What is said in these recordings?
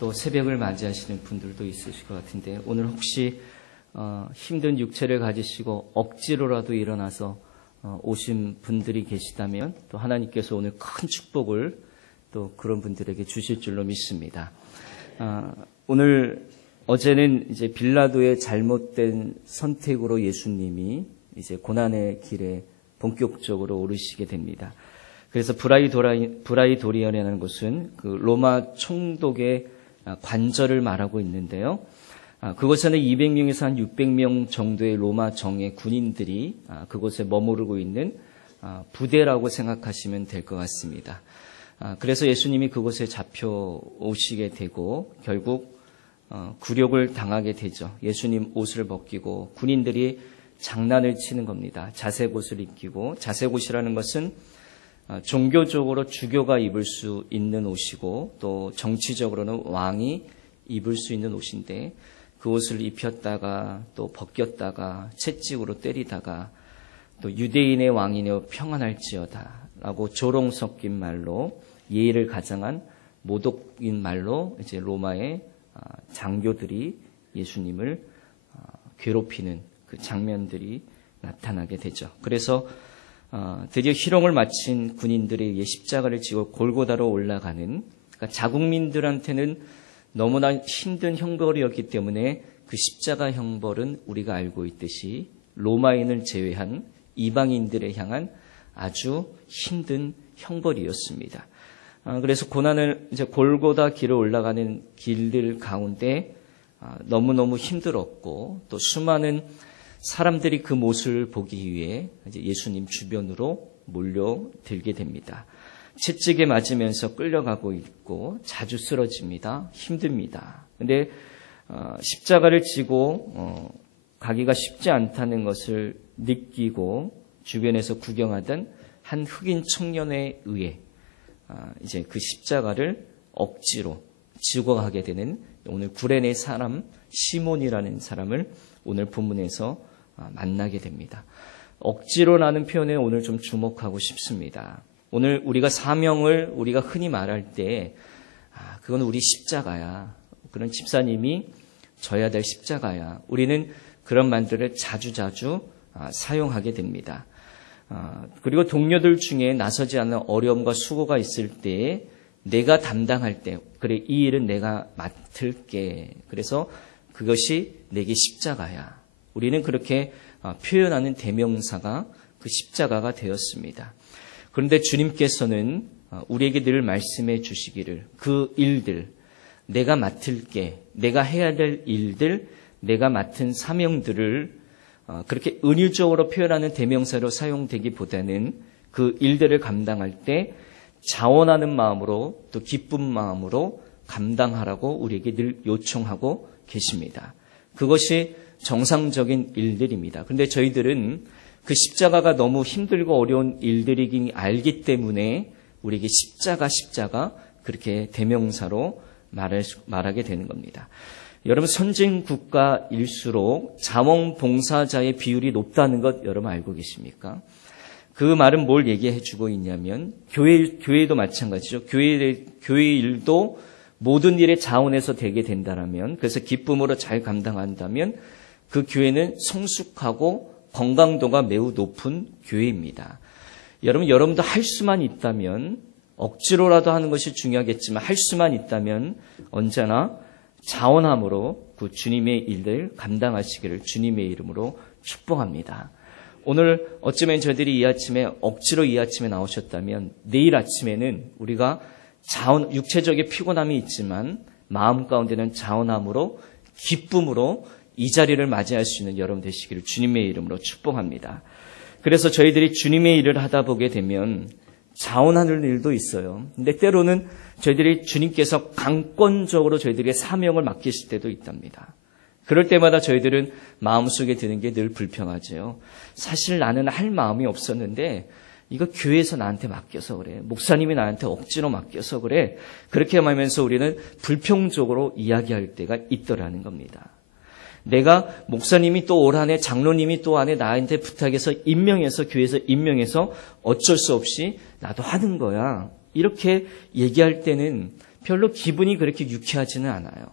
또 새벽을 맞이하시는 분들도 있으실 것 같은데 오늘 혹시 힘든 육체를 가지시고 억지로라도 일어나서 오신 분들이 계시다면 또 하나님께서 오늘 큰 축복을 또 그런 분들에게 주실 줄로 믿습니다. 오늘 어제는 이제 빌라도의 잘못된 선택으로 예수님이 이제 고난의 길에 본격적으로 오르시게 됩니다. 그래서 브라이도리언이라는 곳은 그 로마 총독의 관절을 말하고 있는데요. 그곳에는 200명에서 한 600명 정도의 로마 정예 군인들이 그곳에 머무르고 있는 부대라고 생각하시면 될 것 같습니다. 그래서 예수님이 그곳에 잡혀오시게 되고 결국 굴욕을 당하게 되죠. 예수님 옷을 벗기고 군인들이 장난을 치는 겁니다. 자색 옷을 입히고, 자색 옷이라는 것은 종교적으로 주교가 입을 수 있는 옷이고 또 정치적으로는 왕이 입을 수 있는 옷인데 그 옷을 입혔다가 또 벗겼다가 채찍으로 때리다가 또 유대인의 왕이여 평안할지어다 라고 조롱 섞인 말로 예의를 가장한 모독인 말로 이제 로마의 장교들이 예수님을 괴롭히는 그 장면들이 나타나게 되죠. 그래서 드디어 희롱을 마친 군인들이 십자가를 지고 골고다로 올라가는, 그러니까 자국민들한테는 너무나 힘든 형벌이었기 때문에 그 십자가 형벌은 우리가 알고 있듯이 로마인을 제외한 이방인들에 향한 아주 힘든 형벌이었습니다. 그래서 고난을 이제 골고다 길을 올라가는 길들 가운데 너무너무 힘들었고 또 수많은 사람들이 그 모습을 보기 위해 이제 예수님 주변으로 몰려들게 됩니다. 채찍에 맞으면서 끌려가고 있고 자주 쓰러집니다. 힘듭니다. 근데 십자가를 지고 가기가 쉽지 않다는 것을 느끼고 주변에서 구경하던 한 흑인 청년에 의해 이제 그 십자가를 억지로 지고 가게 되는 오늘 구레네 사람 시몬이라는 사람을 오늘 본문에서 만나게 됩니다. 억지로라는 표현에 오늘 좀 주목하고 싶습니다. 오늘 우리가 사명을 우리가 흔히 말할 때 그건 우리 십자가야. 그런 집사님이 져야 될 십자가야. 우리는 그런 말들을 자주자주 사용하게 됩니다. 그리고 동료들 중에 나서지 않는 어려움과 수고가 있을 때 내가 담당할 때 그래 이 일은 내가 맡을게. 그래서 그것이 내게 십자가야. 우리는 그렇게 표현하는 대명사가 그 십자가가 되었습니다. 그런데 주님께서는 우리에게 늘 말씀해 주시기를 그 일들, 내가 맡을게, 내가 해야 될 일들, 내가 맡은 사명들을 그렇게 은유적으로 표현하는 대명사로 사용되기보다는 그 일들을 감당할 때 자원하는 마음으로 또 기쁜 마음으로 감당하라고 우리에게 늘 요청하고 계십니다. 그것이 정상적인 일들입니다. 그런데 저희들은 그 십자가가 너무 힘들고 어려운 일들이긴 알기 때문에 우리에게 십자가 그렇게 대명사로 말하게 되는 겁니다. 여러분 선진 국가일수록 자원봉사자의 비율이 높다는 것 여러분 알고 계십니까? 그 말은 뭘 얘기해 주고 있냐면 교회도 마찬가지죠. 교회 일도 모든 일에 자원해서 되게 된다면 그래서 기쁨으로 잘 감당한다면 그 교회는 성숙하고 건강도가 매우 높은 교회입니다. 여러분도 할 수만 있다면 억지로라도 하는 것이 중요하겠지만 할 수만 있다면 언제나 자원함으로 그 주님의 일을 감당하시기를 주님의 이름으로 축복합니다. 오늘 어쩌면 저희들이 이 아침에 억지로 이 아침에 나오셨다면 내일 아침에는 우리가 육체적인 피곤함이 있지만 마음 가운데는 자원함으로 기쁨으로 이 자리를 맞이할 수 있는 여러분 되시기를 주님의 이름으로 축복합니다. 그래서 저희들이 주님의 일을 하다 보게 되면 자원하는 일도 있어요. 근데 때로는 저희들이 주님께서 강권적으로 저희들에게 사명을 맡기실 때도 있답니다. 그럴 때마다 저희들은 마음속에 드는 게 늘 불평하죠. 사실 나는 할 마음이 없었는데 이거 교회에서 나한테 맡겨서 그래. 목사님이 나한테 억지로 맡겨서 그래. 그렇게 하면서 우리는 불평적으로 이야기할 때가 있더라는 겁니다. 내가 목사님이 또 올 한해 장로님이 또 안에 나한테 부탁해서 임명해서 교회에서 임명해서 어쩔 수 없이 나도 하는 거야. 이렇게 얘기할 때는 별로 기분이 그렇게 유쾌하지는 않아요.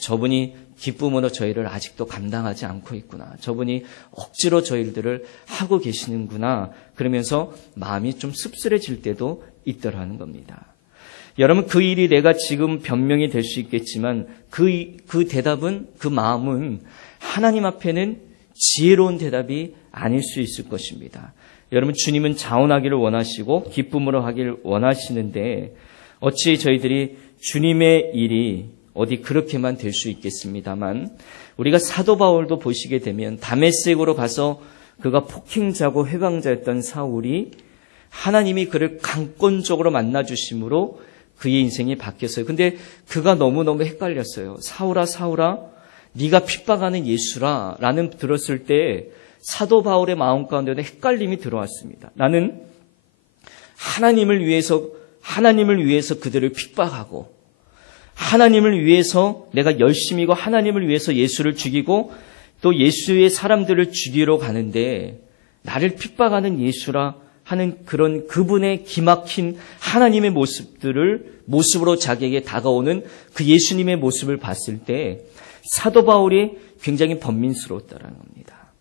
저분이 기쁨으로 저희를 아직도 감당하지 않고 있구나. 저분이 억지로 저희들을 하고 계시는구나. 그러면서 마음이 좀 씁쓸해질 때도 있더라는 겁니다. 여러분, 그 일이 내가 지금 변명이 될 수 있겠지만 그 대답은, 그 마음은 하나님 앞에는 지혜로운 대답이 아닐 수 있을 것입니다. 여러분, 주님은 자원하기를 원하시고 기쁨으로 하기를 원하시는데 어찌 저희들이 주님의 일이 어디 그렇게만 될 수 있겠습니다만, 우리가 사도 바울도 보시게 되면 다메섹으로 가서 그가 폭행자고 회방자였던 사울이 하나님이 그를 강권적으로 만나주심으로 그의 인생이 바뀌었어요. 근데 그가 너무너무 헷갈렸어요. 사울아, 사울아, 네가 핍박하는 예수라 라는 들었을 때 사도 바울의 마음 가운데는 헷갈림이 들어왔습니다. 나는 하나님을 위해서 그들을 핍박하고, 하나님을 위해서 내가 열심히고 하나님을 위해서 예수를 죽이고 또 예수의 사람들을 죽이러 가는데 나를 핍박하는 예수라 하는 그런 그분의 기막힌 하나님의 모습으로 자기에게 다가오는 그 예수님의 모습을 봤을 때 사도 바울이 굉장히 번민스러웠다는 겁니다.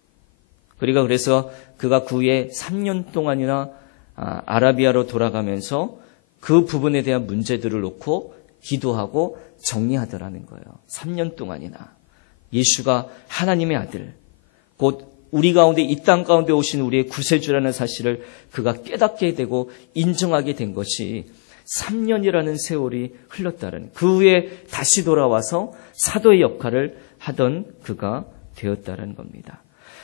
그래서 그가 그 후에 3년 동안이나 아라비아로 돌아가면서 그 부분에 대한 문제들을 놓고 기도하고 정리하더라는 거예요. 3년 동안이나. 예수가 하나님의 아들, 곧 우리 가운데, 이 땅 가운데 오신 우리의 구세주라는 사실을 그가 깨닫게 되고 인정하게 된 것이 3년이라는 세월이 흘렀다는, 그 후에 다시 돌아와서 사도의 역할을 하던 그가 되었다는 겁니다.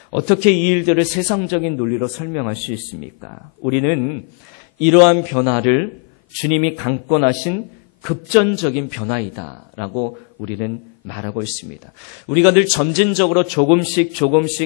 어떻게 이 일들을 세상적인 논리로 설명할 수 있습니까? 우리는 이러한 변화를 주님이 강권하신 급전적인 변화이다라고 우리는 말하고 있습니다. 우리가 늘 점진적으로 조금씩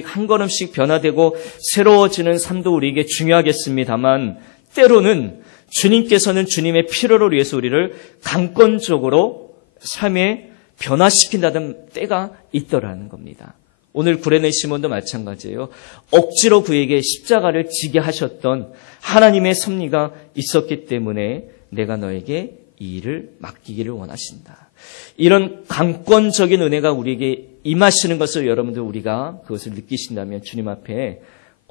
한 걸음씩 변화되고 새로워지는 삶도 우리에게 중요하겠습니다만, 때로는 주님께서는 주님의 필요를 위해서 우리를 강권적으로 삶에 변화시킨다는 때가 있더라는 겁니다. 오늘 구레네 시몬도 마찬가지예요. 억지로 그에게 십자가를 지게 하셨던 하나님의 섭리가 있었기 때문에 내가 너에게 이 일을 맡기기를 원하신다. 이런 강권적인 은혜가 우리에게 임하시는 것을 여러분들 우리가 그것을 느끼신다면 주님 앞에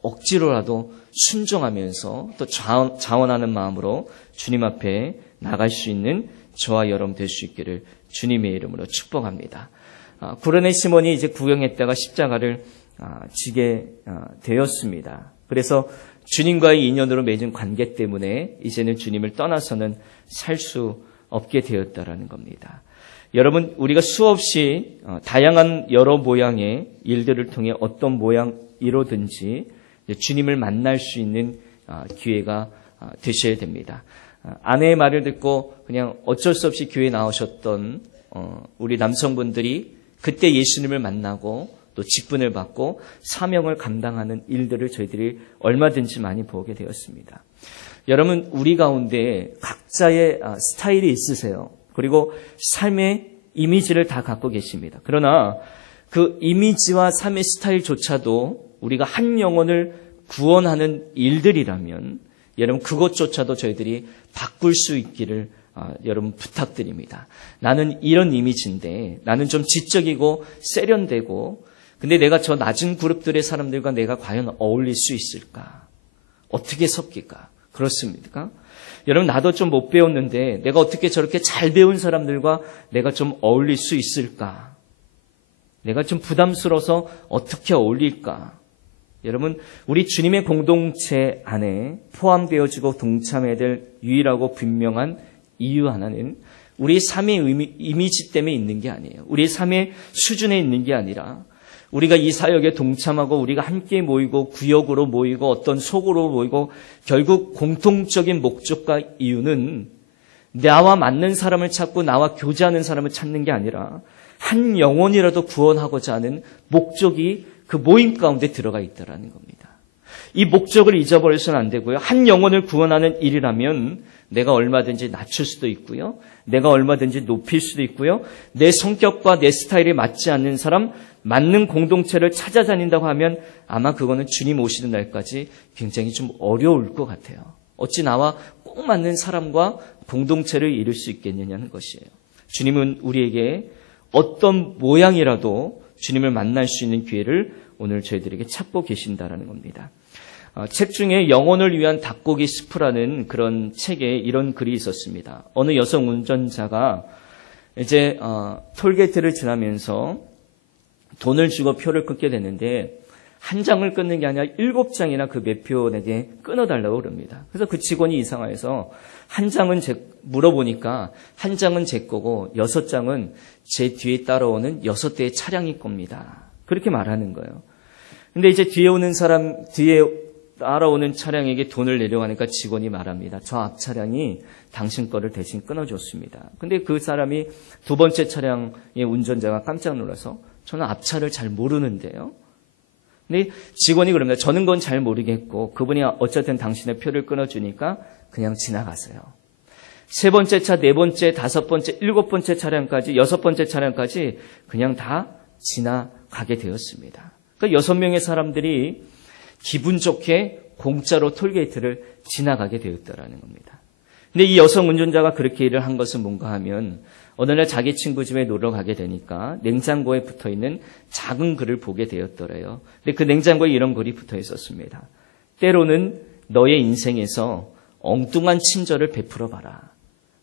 억지로라도 순종하면서 또 자원하는 마음으로 주님 앞에 나갈 수 있는 저와 여러분 될 수 있기를 주님의 이름으로 축복합니다. 구레네 시몬이 이제 구경했다가 십자가를 지게 되었습니다. 그래서 주님과의 인연으로 맺은 관계 때문에 이제는 주님을 떠나서는 살 수 없게 되었다라는 겁니다. 여러분, 우리가 수없이 다양한 여러 모양의 일들을 통해 어떤 모양이로든지 주님을 만날 수 있는 기회가 되셔야 됩니다. 아내의 말을 듣고 그냥 어쩔 수 없이 교회에 나오셨던 우리 남성분들이 그때 예수님을 만나고 또 직분을 받고 사명을 감당하는 일들을 저희들이 얼마든지 많이 보게 되었습니다. 여러분, 우리 가운데 각자의 스타일이 있으세요. 그리고 삶의 이미지를 다 갖고 계십니다. 그러나 그 이미지와 삶의 스타일조차도 우리가 한 영혼을 구원하는 일들이라면 여러분, 그것조차도 저희들이 바꿀 수 있기를 여러분 부탁드립니다. 나는 이런 이미지인데, 나는 좀 지적이고 세련되고, 근데 내가 저 낮은 그룹들의 사람들과 내가 과연 어울릴 수 있을까? 어떻게 섞일까? 그렇습니까? 여러분, 나도 좀 못 배웠는데 내가 어떻게 저렇게 잘 배운 사람들과 내가 좀 어울릴 수 있을까? 내가 좀 부담스러워서 어떻게 어울릴까? 여러분, 우리 주님의 공동체 안에 포함되어지고 동참해야 될 유일하고 분명한 이유 하나는 우리 삶의 이미지 때문에 있는 게 아니에요. 우리 삶의 수준에 있는 게 아니라 우리가 이 사역에 동참하고 우리가 함께 모이고 구역으로 모이고 어떤 속으로 모이고 결국 공통적인 목적과 이유는 나와 맞는 사람을 찾고 나와 교제하는 사람을 찾는 게 아니라 한 영혼이라도 구원하고자 하는 목적이 그 모임 가운데 들어가 있다는 겁니다. 이 목적을 잊어버려서는 안 되고요. 한 영혼을 구원하는 일이라면 내가 얼마든지 낮출 수도 있고요. 내가 얼마든지 높일 수도 있고요. 내 성격과 내 스타일에 맞지 않는 사람, 맞는 공동체를 찾아다닌다고 하면 아마 그거는 주님 오시는 날까지 굉장히 좀 어려울 것 같아요. 어찌 나와 꼭 맞는 사람과 공동체를 이룰 수 있겠느냐는 것이에요. 주님은 우리에게 어떤 모양이라도 주님을 만날 수 있는 기회를 오늘 저희들에게 찾고 계신다라는 겁니다. 책 중에 영혼을 위한 닭고기 스프라는 그런 책에 이런 글이 있었습니다. 어느 여성 운전자가 이제 톨게이트를 지나면서 돈을 주고 표를 끊게 되는데 한 장을 끊는 게 아니라 7장이나 그 매표에게 끊어달라고 그럽니다. 그래서 그 직원이 이상해서 한 장은 물어보니까 한 장은 제 거고 6장은 제 뒤에 따라오는 6대의 차량이 겁니다. 그렇게 말하는 거예요. 근데 이제 뒤에 따라오는 차량에게 돈을 내려가니까 직원이 말합니다. 저 앞 차량이 당신 거를 대신 끊어줬습니다. 근데 그 사람이 두 번째 차량의 운전자가 깜짝 놀라서 저는 앞차를 잘 모르는데요. 근데 직원이 그럽니다. 저는 그건 잘 모르겠고 그분이 어쨌든 당신의 표를 끊어주니까 그냥 지나가세요. 세 번째 차, 네 번째, 다섯 번째, 일곱 번째 차량까지, 여섯 번째 차량까지 그냥 다 지나가게 되었습니다. 그러니까 6명의 사람들이 기분 좋게 공짜로 톨게이트를 지나가게 되었다라는 겁니다. 근데 이 여성 운전자가 그렇게 일을 한 것은 뭔가 하면 어느 날 자기 친구 집에 놀러 가게 되니까 냉장고에 붙어있는 작은 글을 보게 되었더래요. 근데 그 냉장고에 이런 글이 붙어 있었습니다. 때로는 너의 인생에서 엉뚱한 친절을 베풀어 봐라.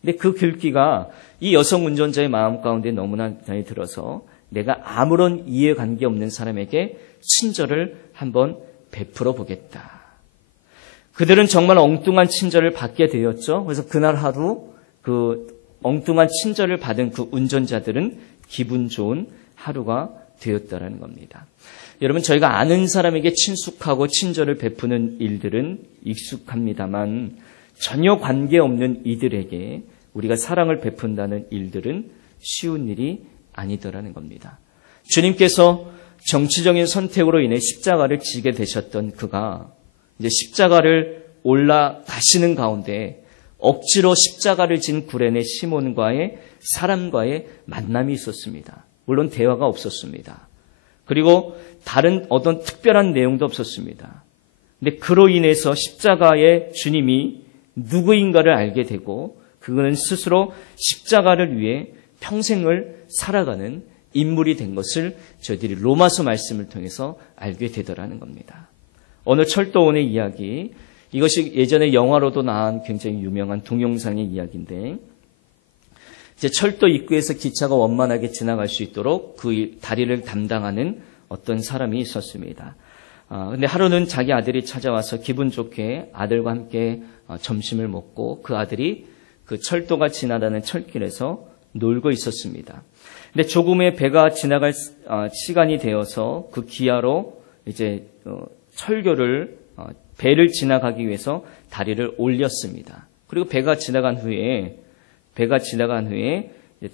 근데 그 글귀가 이 여성 운전자의 마음 가운데 너무나 많이 들어서 내가 아무런 이해관계 없는 사람에게 친절을 한번 베풀어 보겠다. 그들은 정말 엉뚱한 친절을 받게 되었죠. 그래서 그날 하루 그 엉뚱한 친절을 받은 그 운전자들은 기분 좋은 하루가 되었다라는 겁니다. 여러분, 저희가 아는 사람에게 친숙하고 친절을 베푸는 일들은 익숙합니다만 전혀 관계없는 이들에게 우리가 사랑을 베푼다는 일들은 쉬운 일이 아니더라는 겁니다. 주님께서 정치적인 선택으로 인해 십자가를 지게 되셨던 그가 이제 십자가를 올라가시는 가운데 억지로 십자가를 진 구레네 시몬과의 사람과의 만남이 있었습니다. 물론 대화가 없었습니다. 그리고 다른 어떤 특별한 내용도 없었습니다. 근데 그로 인해서 십자가의 주님이 누구인가를 알게 되고 그는 스스로 십자가를 위해 평생을 살아가는 인물이 된 것을 저희들이 로마서 말씀을 통해서 알게 되더라는 겁니다. 어느 철도원의 이야기, 이것이 예전에 영화로도 나온 굉장히 유명한 동영상의 이야기인데 이제 철도 입구에서 기차가 원만하게 지나갈 수 있도록 그 다리를 담당하는 어떤 사람이 있었습니다. 근데 하루는 자기 아들이 찾아와서 기분 좋게 아들과 함께 점심을 먹고 그 아들이 그 철도가 지나가는 철길에서 놀고 있었습니다. 근데 조금의 배가 지나갈 시간이 되어서 그 기아로 이제 철교를 배를 지나가기 위해서 다리를 올렸습니다. 그리고 배가 지나간 후에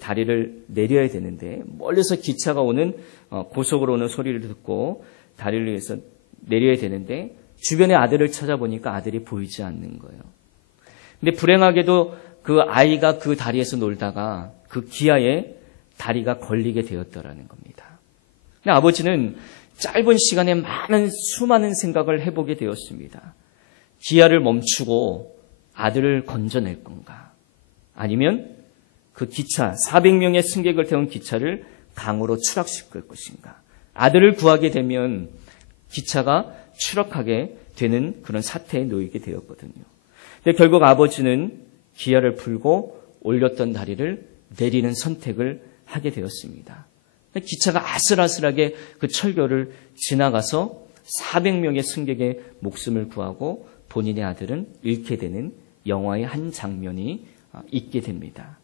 다리를 내려야 되는데 멀리서 기차가 오는 고속으로 오는 소리를 듣고 다리를 위해서 내려야 되는데 주변에 아들을 찾아보니까 아들이 보이지 않는 거예요. 근데 불행하게도 그 아이가 그 다리에서 놀다가 그 기아에 다리가 걸리게 되었더라는 겁니다. 근데 아버지는 짧은 시간에 수많은 생각을 해보게 되었습니다. 기아를 멈추고 아들을 건져낼 건가? 아니면 그 기차, 400명의 승객을 태운 기차를 강으로 추락시킬 것인가? 아들을 구하게 되면 기차가 추락하게 되는 그런 사태에 놓이게 되었거든요. 근데 결국 아버지는 기아를 풀고 올렸던 다리를 내리는 선택을 하게 되었습니다. 기차가 아슬아슬하게 그 철교를 지나가서 400명의 승객의 목숨을 구하고 본인의 아들은 잃게 되는 영화의 한 장면이 있게 됩니다.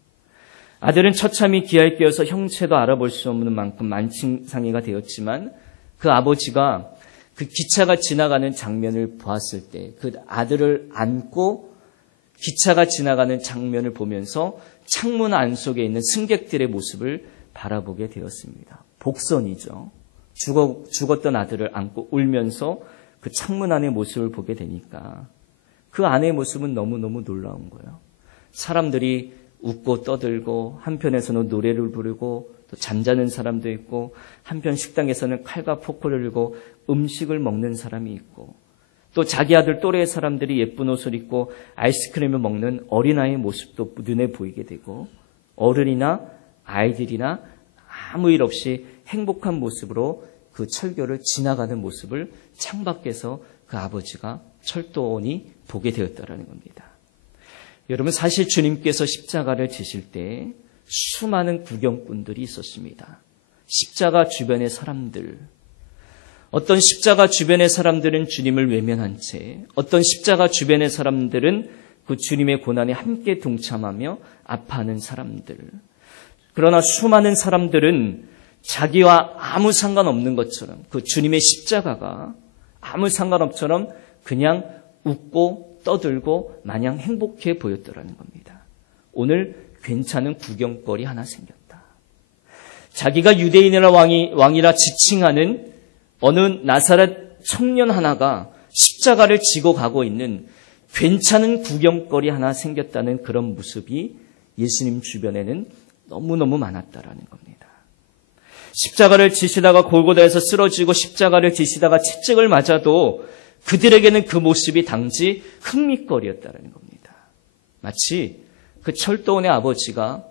아들은 처참히 기아에 끼어서 형체도 알아볼 수 없는 만큼 만신상이가 되었지만 그 아버지가 그 기차가 지나가는 장면을 보았을 때 그 아들을 안고 기차가 지나가는 장면을 보면서 창문 안 속에 있는 승객들의 모습을 바라보게 되었습니다. 복선이죠. 죽었던 아들을 안고 울면서 그 창문 안의 모습을 보게 되니까 그 안의 모습은 너무너무 놀라운 거예요. 사람들이 웃고 떠들고 한편에서는 노래를 부르고 또 잠자는 사람도 있고 한편 식당에서는 칼과 포크를 들고 음식을 먹는 사람이 있고 또 자기 아들 또래의 사람들이 예쁜 옷을 입고 아이스크림을 먹는 어린아이의 모습도 눈에 보이게 되고, 어른이나 아이들이나 아무 일 없이 행복한 모습으로 그 철교를 지나가는 모습을 창밖에서 그 아버지가 철도원이 보게 되었다라는 겁니다. 여러분, 사실 주님께서 십자가를 지실 때 수많은 구경꾼들이 있었습니다. 십자가 주변의 사람들, 어떤 십자가 주변의 사람들은 주님을 외면한 채, 어떤 십자가 주변의 사람들은 그 주님의 고난에 함께 동참하며 아파하는 사람들. 그러나 수많은 사람들은 자기와 아무 상관없는 것처럼, 그 주님의 십자가가 아무 상관없처럼 그냥 웃고 떠들고 마냥 행복해 보였더라는 겁니다. 오늘 괜찮은 구경거리 하나 생겼다. 자기가 유대인이라 왕이라 지칭하는 어느 나사렛 청년 하나가 십자가를 지고 가고 있는 괜찮은 구경거리 하나 생겼다는 그런 모습이 예수님 주변에는 너무너무 많았다라는 겁니다. 십자가를 지시다가 골고다에서 쓰러지고 십자가를 지시다가 채찍을 맞아도 그들에게는 그 모습이 단지 흥미거리였다라는 겁니다. 마치 그 철도원의 아버지가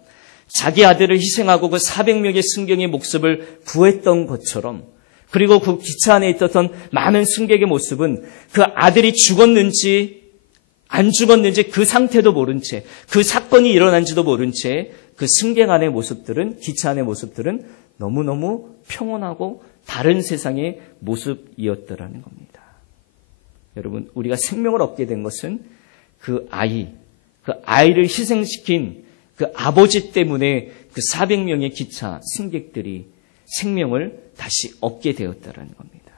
자기 아들을 희생하고 그 400명의 승객의 목숨을 구했던 것처럼, 그리고 그 기차 안에 있었던 많은 승객의 모습은 그 아들이 죽었는지 안 죽었는지 그 상태도 모른 채, 그 사건이 일어난지도 모른 채 그 승객 안의 모습들은, 기차 안의 모습들은 너무너무 평온하고 다른 세상의 모습이었더라는 겁니다. 여러분, 우리가 생명을 얻게 된 것은 그 아이를 희생시킨 그 아버지 때문에 그 400명의 기차 승객들이 생명을 다시 얻게 되었다는 겁니다.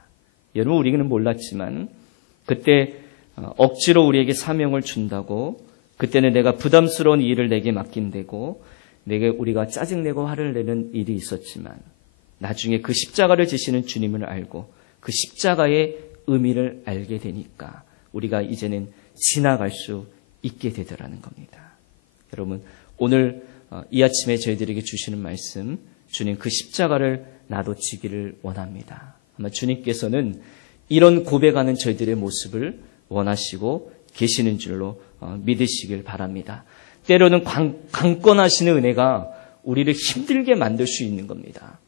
여러분, 우리는 몰랐지만 그때 억지로 우리에게 사명을 준다고, 그때는 내가 부담스러운 일을 내게 맡긴다고 우리가 짜증내고 화를 내는 일이 있었지만, 나중에 그 십자가를 지시는 주님을 알고 그 십자가의 의미를 알게 되니까 우리가 이제는 지나갈 수 있게 되더라는 겁니다. 여러분, 오늘 이 아침에 저희들에게 주시는 말씀, 주님 그 십자가를 나도 지기를 원합니다. 아마 주님께서는 이런 고백하는 저희들의 모습을 원하시고 계시는 줄로 믿으시길 바랍니다. 때로는 강권하시는 은혜가 우리를 힘들게 만들 수 있는 겁니다.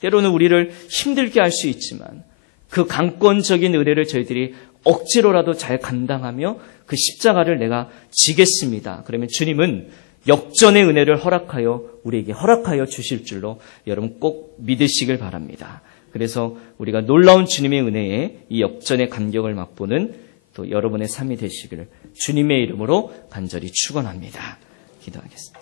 때로는 우리를 힘들게 할 수 있지만 그 강권적인 은혜를 저희들이 억지로라도 잘 감당하며 그 십자가를 내가 지겠습니다. 그러면 주님은 역전의 은혜를 우리에게 허락하여 주실 줄로 여러분 꼭 믿으시길 바랍니다. 그래서 우리가 놀라운 주님의 은혜에 이 역전의 감격을 맛보는 또 여러분의 삶이 되시기를 주님의 이름으로 간절히 축원합니다. 기도하겠습니다.